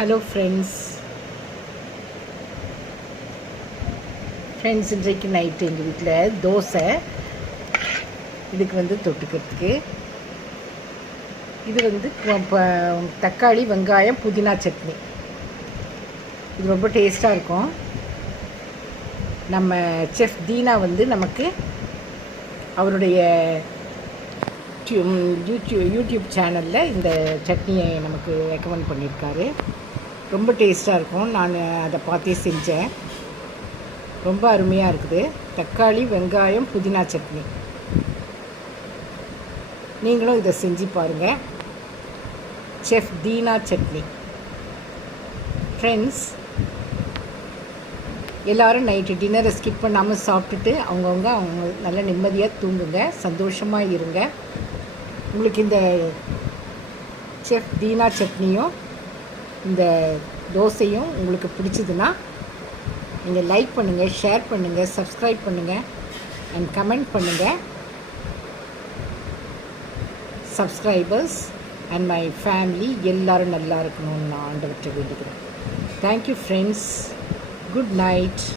Hello friends இன்றைக்கு night எங்கள் வீட்டில் தோசை. இதுக்கு தொட்டுக்கிறதுக்கு இது தக்காளி வெங்காயம் புதினா சட்னி. இது ரொம்ப டேஸ்ட்டாக இருக்கும். நம்ம செஃப் தீனா நமக்கு அவருடைய யூடியூப் சேனலில் இந்த சட்னியை நமக்கு ரெக்கமெண்ட் பண்ணியிருக்காரு. ரொம்ப டேஸ்ட்டாக இருக்கும். நான் அதை பார்த்தே செஞ்சேன். ரொம்ப அருமையாக இருக்குது. தக்காளி வெங்காயம் புதினா சட்னி. நீங்களும் இதை செஞ்சு பாருங்கள். செஃப் தீனா சட்னி. ஃப்ரெண்ட்ஸ், எல்லோரும் நைட்டு டின்னரை ஸ்கிப் பண்ணாமல் சாப்பிட்டுட்டு அவங்க நல்ல நிம்மதியாக தூங்குங்க, சந்தோஷமாக இருங்க. உங்களுக்கு இந்த செஃப் தீனா சட்னியும் இந்த தோசையும் உங்களுக்கு பிடிச்சதுன்னா நீங்கள் லைக் பண்ணுங்கள், ஷேர் பண்ணுங்கள், சப்ஸ்கிரைப் பண்ணுங்கள் அண்ட் கமெண்ட் பண்ணுங்கள். சப்ஸ்கிரைபர்ஸ் அண்ட் மை ஃபேமிலி எல்லோரும் நல்லா இருக்கணும்னு நான் ஆண்டவற்றை வேண்டுகிறேன். Thank you friends. Good night.